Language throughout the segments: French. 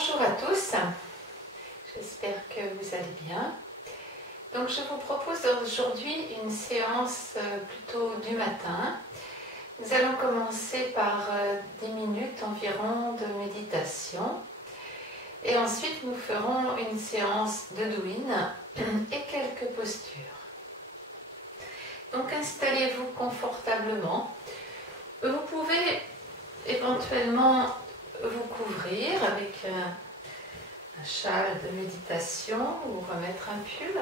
Bonjour à tous, j'espère que vous allez bien. Donc je vous propose aujourd'hui une séance plutôt du matin. Nous allons commencer par 10 minutes environ de méditation et ensuite nous ferons une séance de douine et quelques postures. Donc installez-vous confortablement. Vous pouvez éventuellement vous couvrir avec un châle de méditation ou remettre un pull.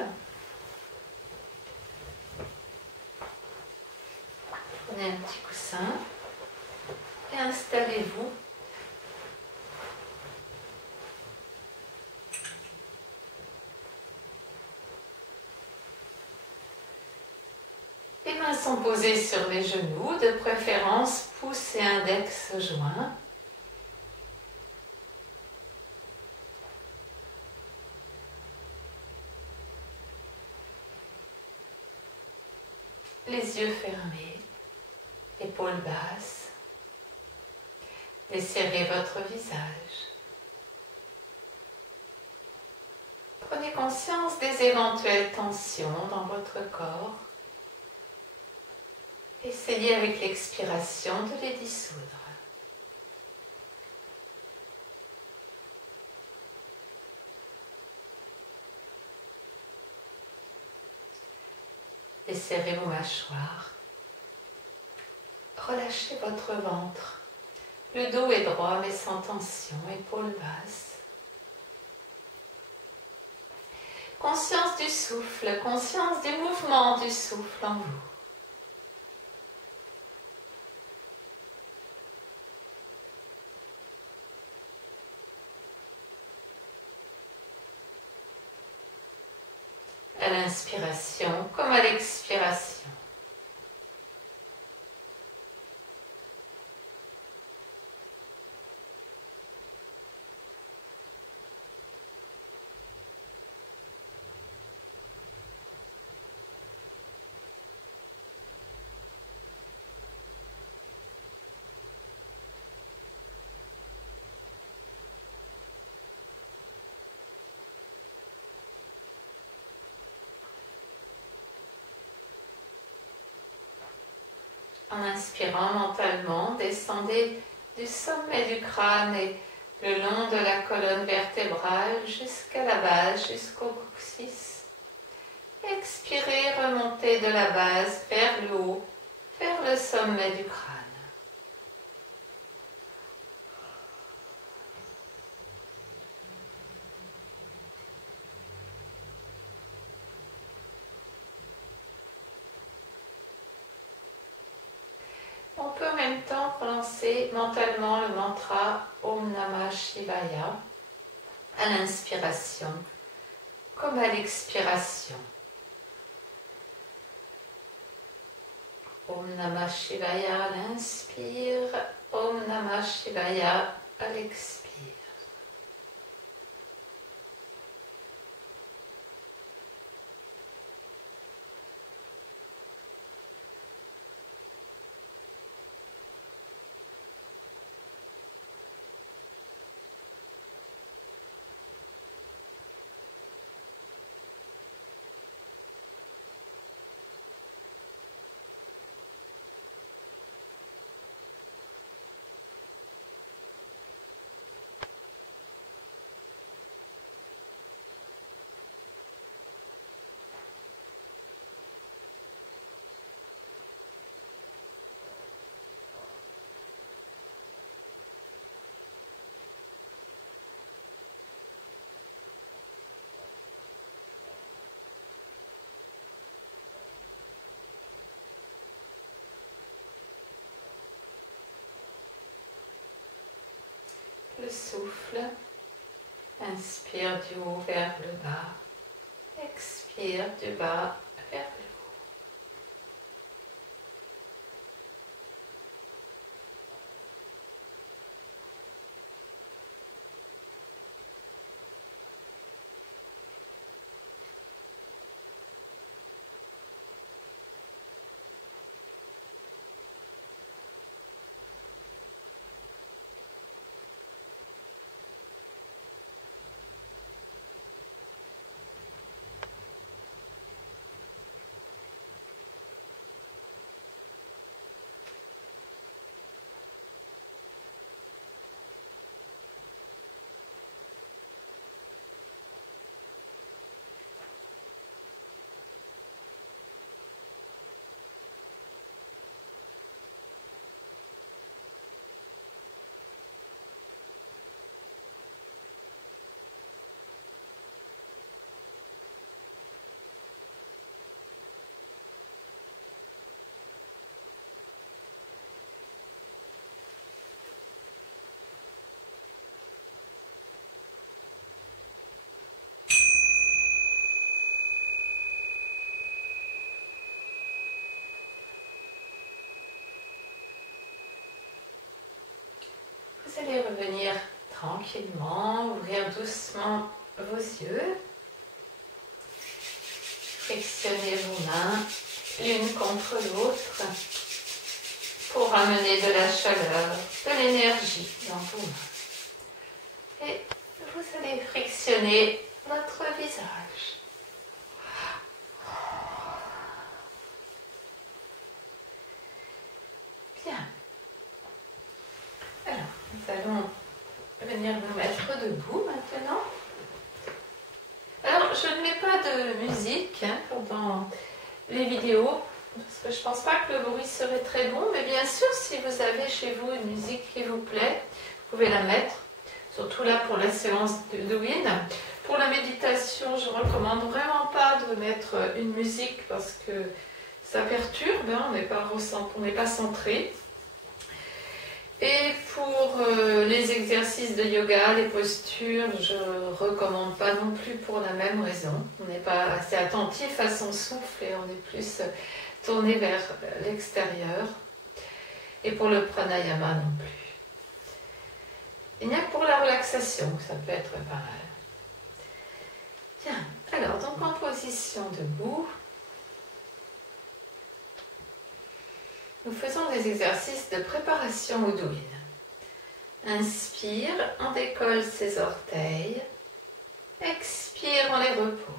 Prenez un petit coussin et installez-vous. Les mains sont posées sur les genoux, de préférence pouce et index joints. Les yeux fermés, épaules basses. Desserrez votre visage. Prenez conscience des éventuelles tensions dans votre corps. Essayez avec l'expiration de les dissoudre. Desserrez vos mâchoires. Relâchez votre ventre. Le dos est droit mais sans tension, épaules basses. Conscience du souffle, conscience du mouvement du souffle en vous. À l'inspiration comme à l'expiration. En inspirant mentalement, descendez du sommet du crâne et le long de la colonne vertébrale jusqu'à la base, jusqu'au coccyx. Expirez, remontez de la base vers le haut, vers le sommet du crâne. On peut en même temps prononcer mentalement le mantra Om Namah Shivaya à l'inspiration comme à l'expiration. Om Namah Shivaya à l'inspire, Om Namah Shivaya à l'expire. Le souffle, inspire du haut vers le bas, expire du bas vers le haut. allez revenir tranquillement, ouvrir doucement vos yeux. Frictionnez vos mains l'une contre l'autre pour amener de la chaleur, de l'énergie dans vos mains. Et vous allez frictionner votre visage. Bien. Alors, nous allons venir nous mettre debout maintenant. Alors, je ne mets pas de musique pendant les vidéos, parce que je ne pense pas que le bruit serait très bon, mais bien sûr, si vous avez chez vous une musique qui vous plaît, vous pouvez la mettre, surtout là pour la séance de Win. Pour la méditation, je ne recommande vraiment pas de mettre une musique parce que ça perturbe, on n'est pas centré. Et pour les exercices de yoga, les postures, je ne recommande pas non plus pour la même raison. On n'est pas assez attentif à son souffle et on est plus tourné vers l'extérieur. Et pour le pranayama non plus. Il n'y a que pour la relaxation, ça peut être pas mal. Bien, alors donc en position debout, nous faisons des exercices de préparation au Douyin. Inspire, on décolle ses orteils. Expire, on les repose.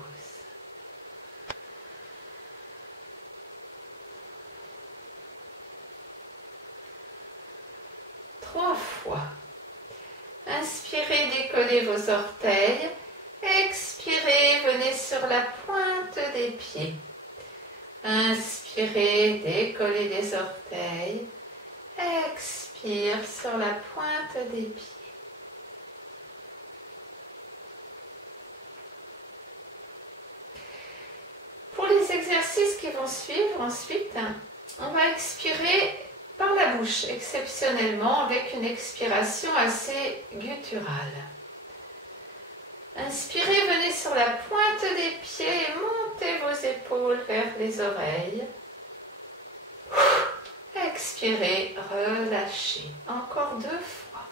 Trois fois. Inspirez, décollez vos orteils. Expirez, venez sur la pointe des pieds. Inspirez, décollez les orteils. Expire sur la pointe des pieds. Pour les exercices qui vont suivre ensuite, on va expirer par la bouche, exceptionnellement avec une expiration assez gutturale. Inspirez, venez sur la pointe des pieds et montez vos épaules vers les oreilles. Expirez, relâchez. Encore 2 fois.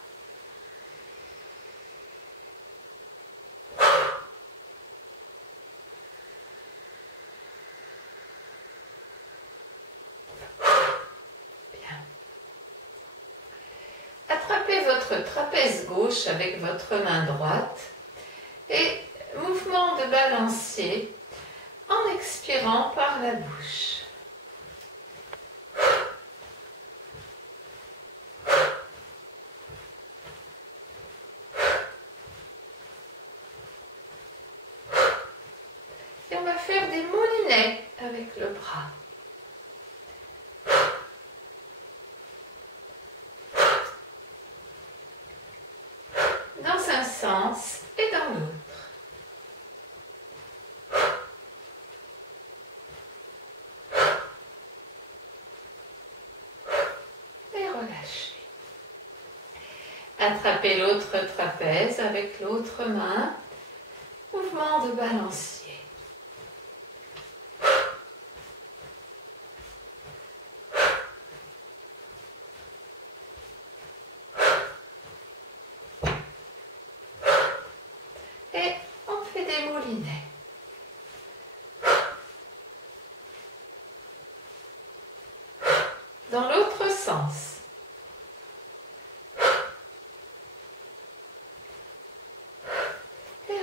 Bien. Attrapez votre trapèze gauche avec votre main droite. Et mouvement de balancier en expirant par la bouche. Et on va faire des moulinets avec le bras. Dans un sens et dans l'autre. Attrapez l'autre trapèze avec l'autre main. Mouvement de balancier. Et on fait des moulinets. Dans l'autre sens.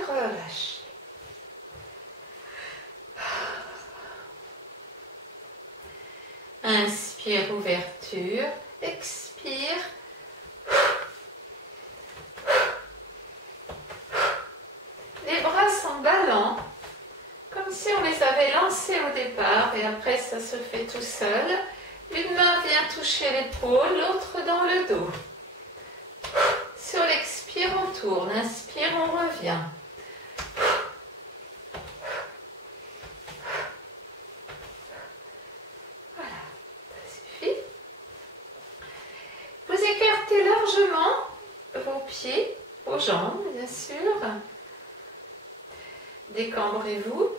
Relâchez. Inspire, ouverture. Expire. Les bras sont ballants, comme si on les avait lancés au départ et après ça se fait tout seul. Une main vient toucher l'épaule, l'autre dans le dos. Sur l'expire, on tourne. Inspire, on revient. Vos pieds, vos jambes, bien sûr. Décambrez-vous.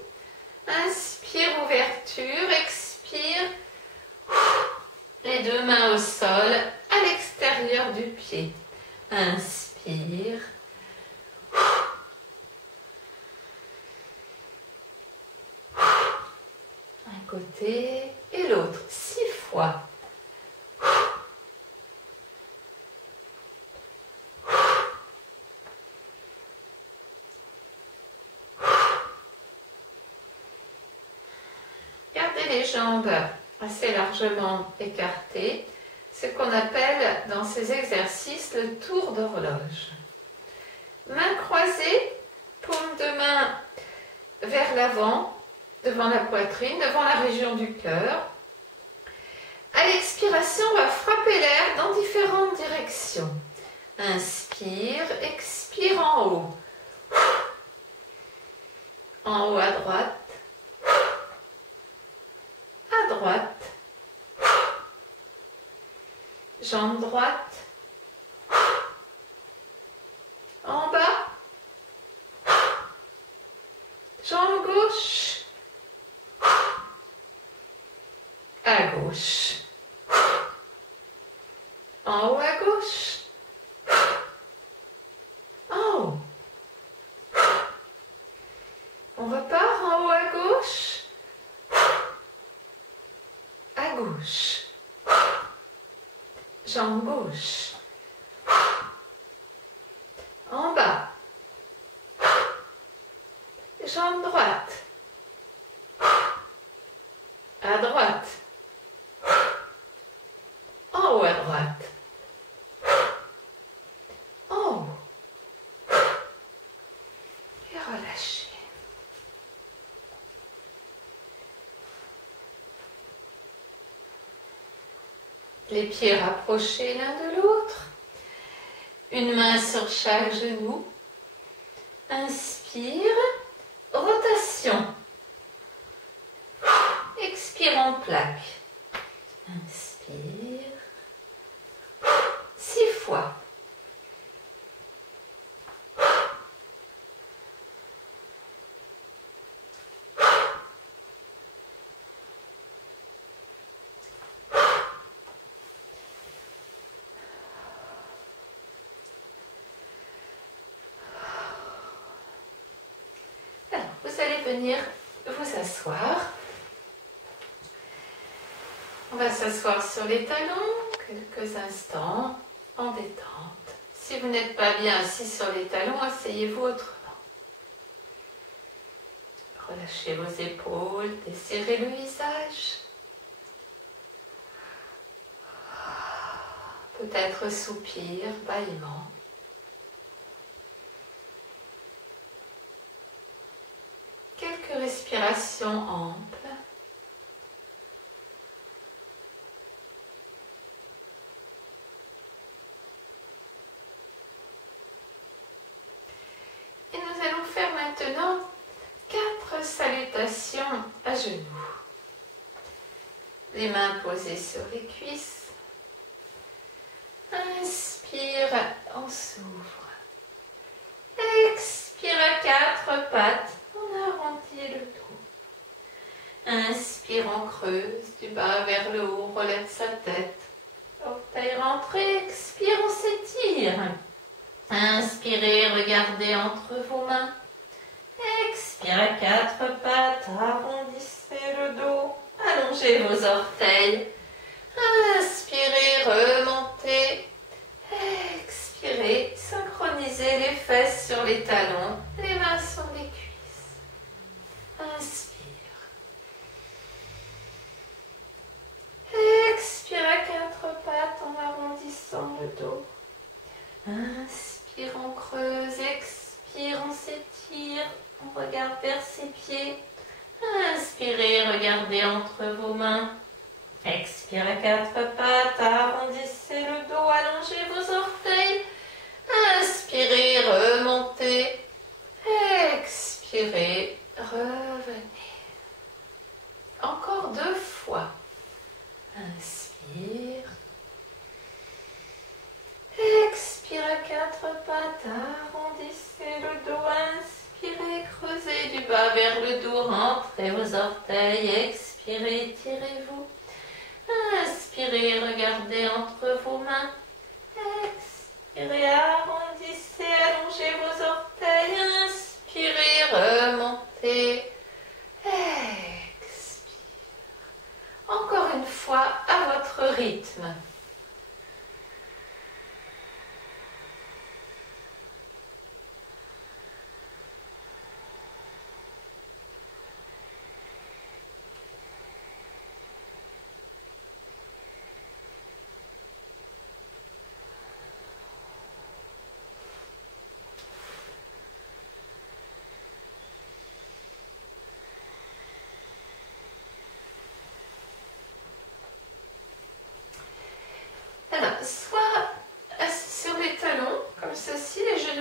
Inspire, ouverture. Expire. Les 2 mains au sol, à l'extérieur du pied. Inspire. Un côté et l'autre, 6 fois. Gardez les jambes assez largement écartées, ce qu'on appelle dans ces exercices le tour d'horloge. Mains croisées, paume de main vers l'avant, devant la poitrine, devant la région du cœur. À l'expiration, on va frapper l'air dans différentes directions. Inspire, expire en haut. En haut à droite. À droite. Jambe droite. En bas. Jambe gauche. À gauche. En haut à gauche. En haut. On repart en haut à gauche. À gauche. Jambe gauche. En bas. Jambe droite. À droite. En haut à droite. En haut. Et relâchez. Les pieds rapprochés l'un de l'autre. Une main sur chaque genou. Inspire. Rotation. Expire en plaque. Inspire. 6 fois. Alors, vous allez venir vous asseoir. On va s'asseoir sur les talons quelques instants en détente. Si vous n'êtes pas bien assis sur les talons, asseyez-vous autrement. Relâchez vos épaules, desserrez le visage. Peut-être soupir, bâillement. Quelques respirations amples. Et nous allons faire maintenant 4 salutations à genoux. Les mains posées sur les cuisses. Inspire, on s'ouvre. Expire à 4 pattes, on arrondit le dos. Inspire, on creuse du bas vers le haut, relève sa tête. Orteil rentré, expire, on s'étire. Inspirez, regardez entre vos mains. Expire à 4 pattes, arrondissez le dos. Allongez vos orteils. Inspirez, remontez. Expirez, synchronisez les fesses sur les talons, les mains sur les cuisses. Inspire. Expire à 4 pattes en arrondissant le dos. Inspire, on creuse. Expire, on s'étire. On regarde vers ses pieds. Inspirez, regardez entre vos mains. Expire à 4 pattes, arrondissez le dos, allongez vos orteils. Inspirez, remontez. Expirez, revenez. Encore 2 fois. Inspire. Expire à 4 pattes, arrondissez le dos. Inspirez, creusez du bas vers le dos, rentrez vos orteils. Expirez, tirez-vous. Inspirez, regardez entre vos mains. Expirez,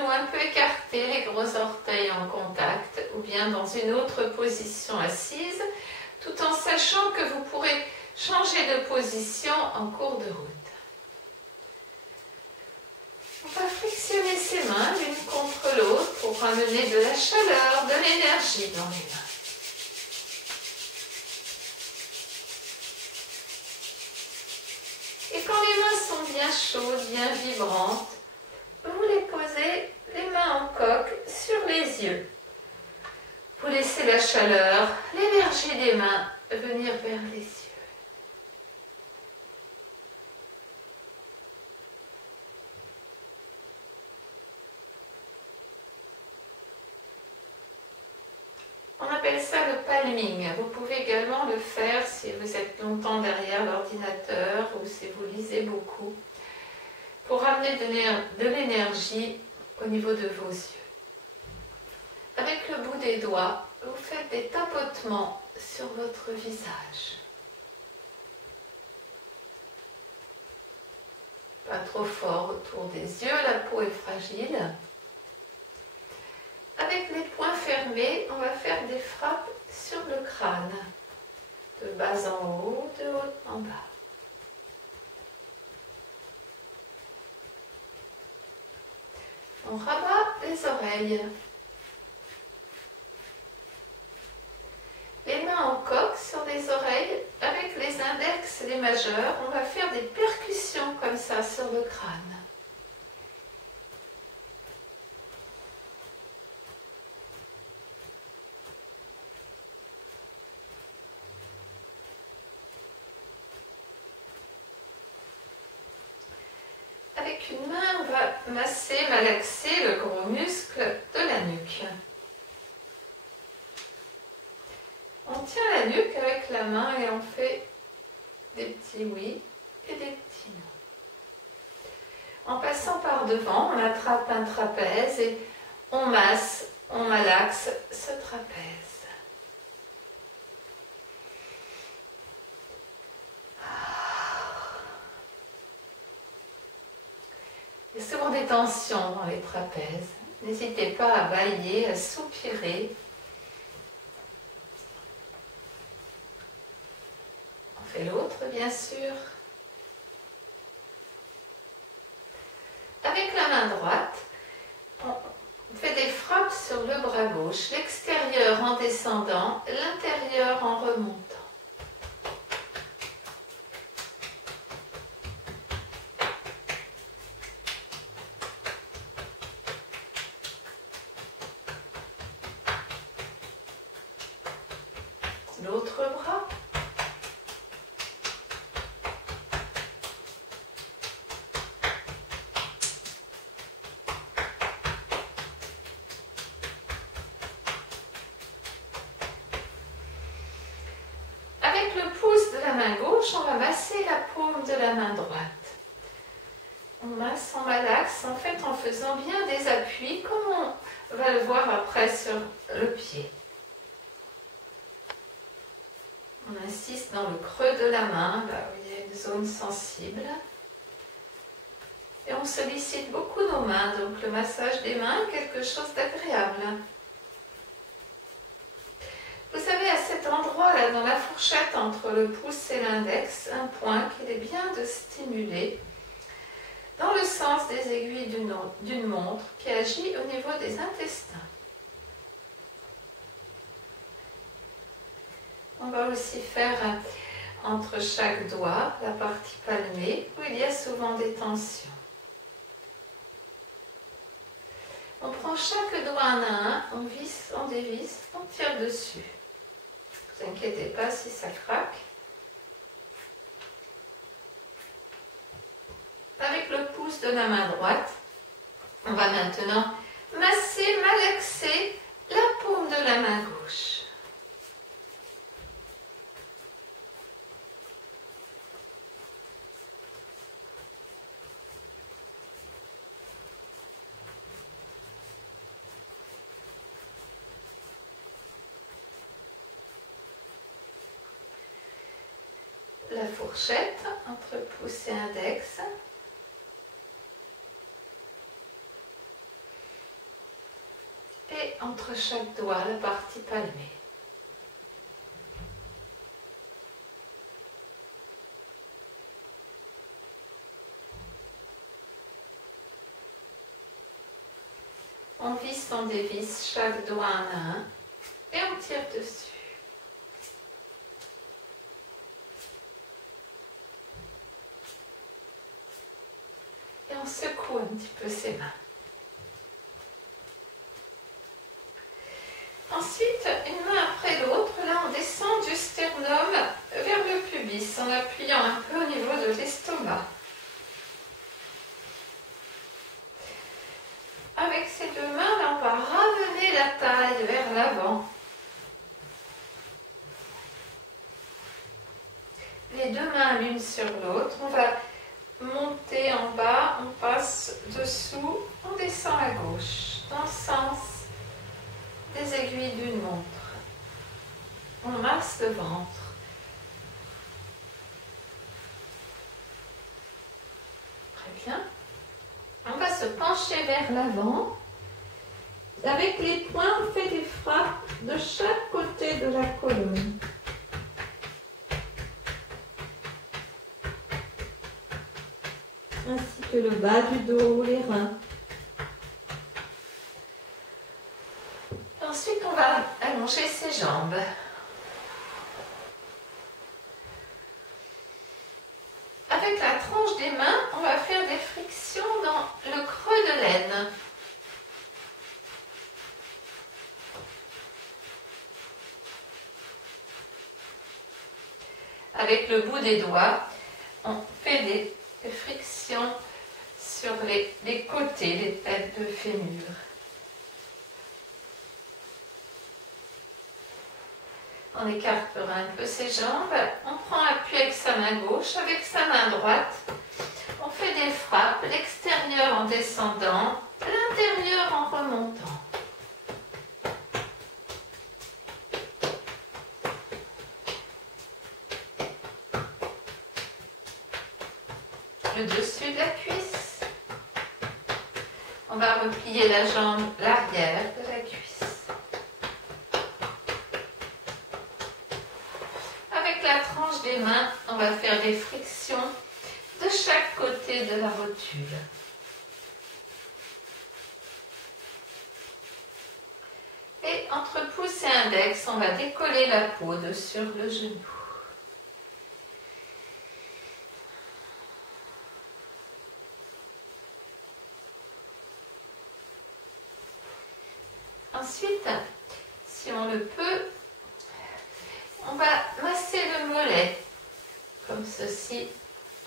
genoux un peu écartés, les gros orteils en contact, ou bien dans une autre position assise, tout en sachant que vous pourrez changer de position en cours de route. On va frictionner ses mains l'une contre l'autre pour ramener de la chaleur, de l'énergie dans les mains. Et quand les mains sont bien chaudes, bien vibrantes, vous les posez les mains en coque sur les yeux. Vous laissez la chaleur, l'énergie des mains venir vers les yeux. On appelle ça le palming. Vous pouvez également le faire si vous êtes longtemps derrière l'ordinateur ou si vous lisez beaucoup, pour amener de l'énergie au niveau de vos yeux. Avec le bout des doigts, vous faites des tapotements sur votre visage. Pas trop fort autour des yeux, la peau est fragile. Avec les poings fermés, on va faire des frappes sur le crâne, de bas en haut, de haut en bas. On rabat les oreilles. Les mains en coque sur les oreilles, avec les index et les majeurs, on va faire des percussions comme ça sur le crâne. Avec une main, on va masser, malaxer le gros muscle de la nuque. On tient la nuque avec la main et on fait des petits oui et des petits non. En passant par devant, on attrape un trapèze et on masse, on malaxe ce trapèze. Il y a souvent des tensions dans les trapèzes. N'hésitez pas à bâiller, à soupirer. On fait l'autre, bien sûr. Avec la main droite, on fait des frappes sur le bras gauche, l'extérieur en descendant, l'intérieur en remontant. L'autre bras. Avec le pouce de la main gauche, on va masser la paume de la main droite. On masse, on malaxe, en fait en faisant bien des appuis, comme on va le voir après sur le pied. On insiste dans le creux de la main, là où il y a une zone sensible. Et on sollicite beaucoup nos mains, donc le massage des mains est quelque chose d'agréable. Vous avez à cet endroit-là, dans la fourchette entre le pouce et l'index, un point qu'il est bien de stimuler dans le sens des aiguilles d'une montre qui agit au niveau des intestins. On va aussi faire entre chaque doigt la partie palmée où il y a souvent des tensions. On prend chaque doigt un à un, on visse, on dévisse, on tire dessus. Ne vous inquiétez pas si ça craque. Avec le pouce de la main droite, on va maintenant masser, malaxer la paume de la main gauche. La fourchette entre pouce et index. et entre chaque doigt la partie palmée. On visse, on dévisse chaque doigt un à un et on tire dessus. Et on secoue un petit peu ses mains. Ensuite, une main après l'autre, là on descend du sternum vers le pubis en appuyant un peu au niveau de l'estomac. Avec ces deux mains, là, on va ramener la taille vers l'avant. Les deux mains l'une sur l'autre, on va monter en bas, on passe dessous, on descend à gauche, dans le sens des aiguilles d'une montre. On masse le ventre. Très bien. On va se pencher vers l'avant. Avec les poings, on fait des frappes de chaque côté de la colonne. Ainsi que le bas du dos, les reins. Ensuite, on va allonger ses jambes. Avec la tranche des mains, on va faire des frictions dans le creux de l'aine. Avec le bout des doigts, on fait des frictions sur les côtés, les têtes de fémur. On écartera un peu ses jambes, on prend appui avec sa main gauche, avec sa main droite, on fait des frappes, l'extérieur en descendant, l'intérieur en remontant. Le dessus de la cuisse. On va replier la jambe, l'arrière de la cuisse. Avec la tranche des mains, on va faire des frictions de chaque côté de la rotule. Et entre pouce et index, on va décoller la peau sur le genou. Ensuite, si on le peut, on va masser le mollet, comme ceci,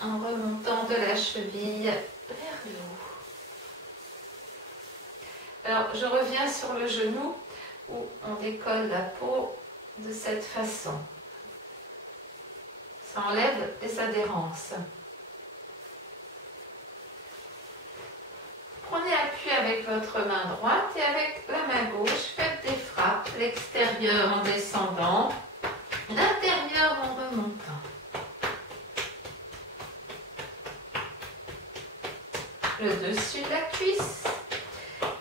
en remontant de la cheville vers le haut. Alors, je reviens sur le genou, où on décolle la peau de cette façon. Ça enlève les adhérences. Prenez appui avec votre main droite et avec la main gauche, faites des frappes, l'extérieur en descendant, l'intérieur en remontant. Le dessus de la cuisse.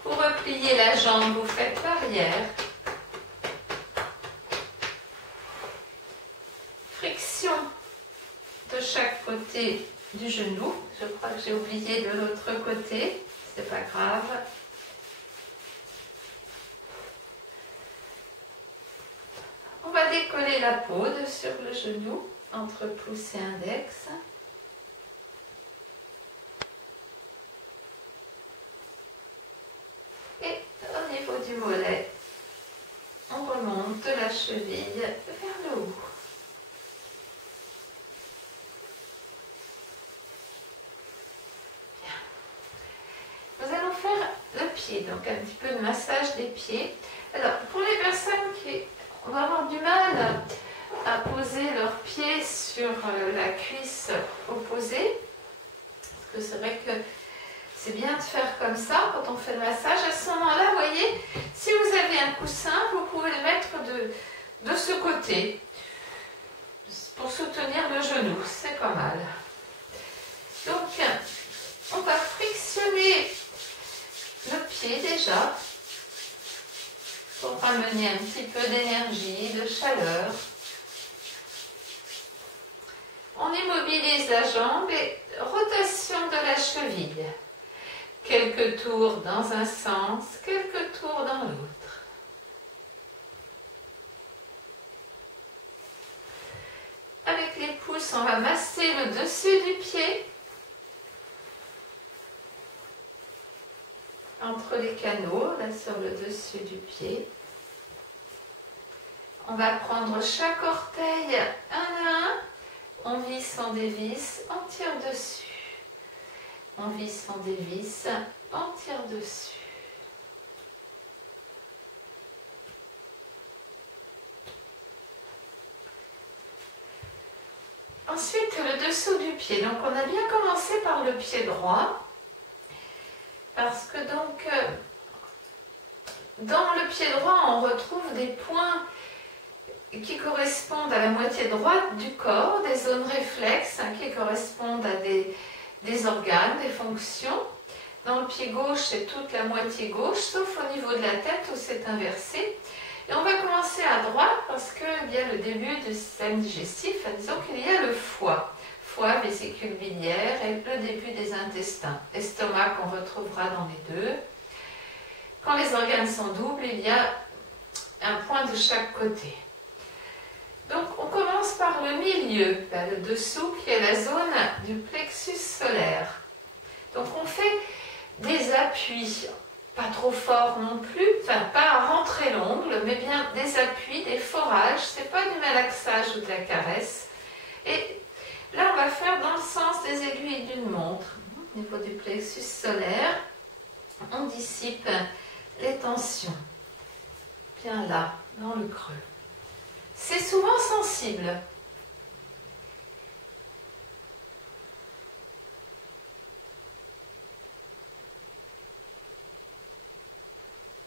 Pour replier la jambe, vous faites l'arrière. Friction de chaque côté du genou. Je crois que j'ai oublié de l'autre côté. C'est pas grave. On va décoller la peau sur le genou entre pouce et index. Et au niveau du mollet, on remonte de la cheville vers le haut. Donc un petit peu de massage des pieds. Alors pour les personnes qui vont avoir du mal à poser leurs pieds sur la cuisse opposée, parce que c'est vrai que c'est bien de faire comme ça quand on fait le massage. À ce moment-là, vous voyez, si vous avez un coussin, vous pouvez le mettre de ce côté pour soutenir le genou, c'est pas mal. Donc on va frictionner le pied déjà. pour ramener un petit peu d'énergie, de chaleur. On immobilise la jambe et rotation de la cheville. Quelques tours dans un sens, quelques tours dans l'autre. Avec les pouces, on va masser le dessus du pied. Entre les canaux, là sur le dessus du pied. On va prendre chaque orteil un à un. On visse, on dévisse, on tire dessus. On visse, on dévisse, on tire dessus. Ensuite, le dessous du pied. Donc, on a bien commencé par le pied droit. Parce que donc, dans le pied droit, on retrouve des points qui correspondent à la moitié droite du corps, des zones réflexes qui correspondent à des organes, des fonctions. Dans le pied gauche, c'est toute la moitié gauche, sauf au niveau de la tête où c'est inversé. Et on va commencer à droite parce qu'il y a le début du système digestif. Disons qu'il y a le foie. Foie, vésicule biliaire et le début des intestins. Estomac qu'on retrouvera dans les deux. Quand les organes sont doubles, il y a un point de chaque côté. Donc on commence par le milieu, là, le dessous qui est la zone du plexus solaire. Donc on fait des appuis, pas trop forts non plus, enfin pas à rentrer l'ongle, mais bien des appuis, des forages, c'est pas du malaxage ou de la caresse. Et là on va faire dans le sens des aiguilles d'une montre. Au niveau du plexus solaire, on dissipe les tensions. Bien là, dans le creux. C'est souvent sensible.